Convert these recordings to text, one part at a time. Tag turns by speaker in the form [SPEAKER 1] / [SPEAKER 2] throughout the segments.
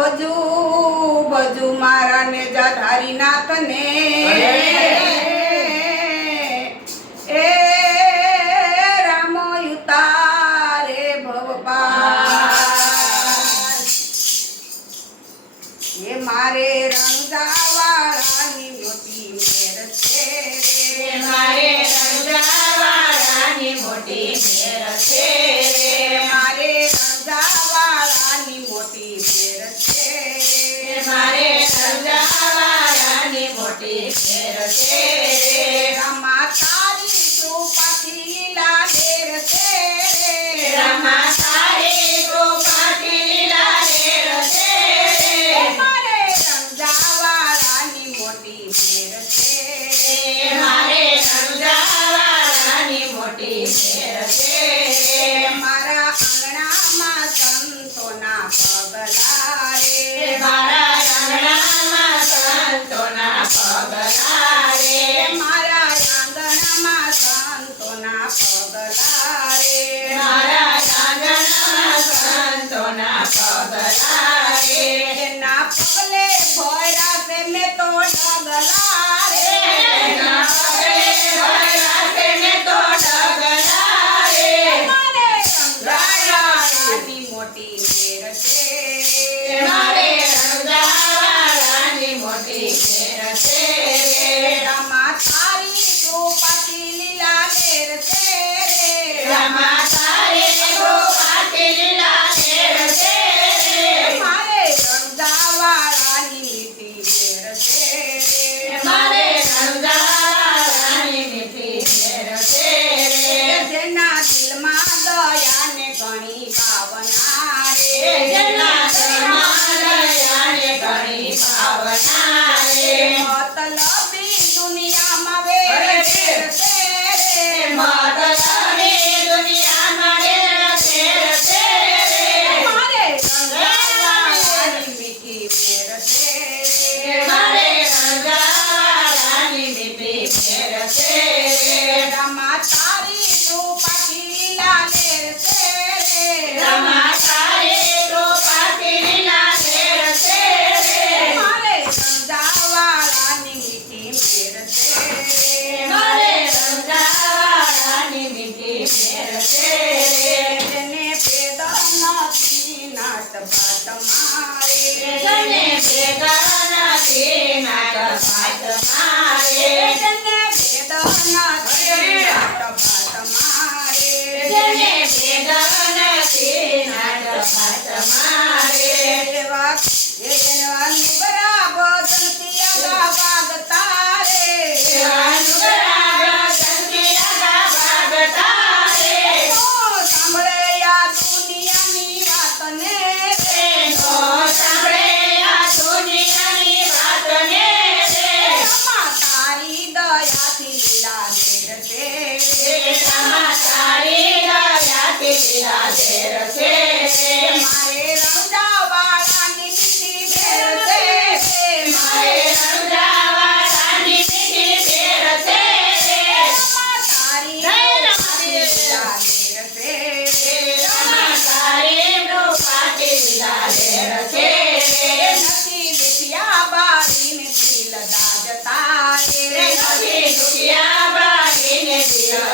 [SPEAKER 1] ભજુ ભજુ મારા ને જાધારી નાથને Yeah.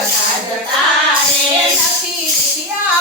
[SPEAKER 1] સાધતા રે નથી
[SPEAKER 2] દિયા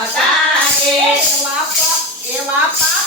[SPEAKER 1] મતારે એ બાપા.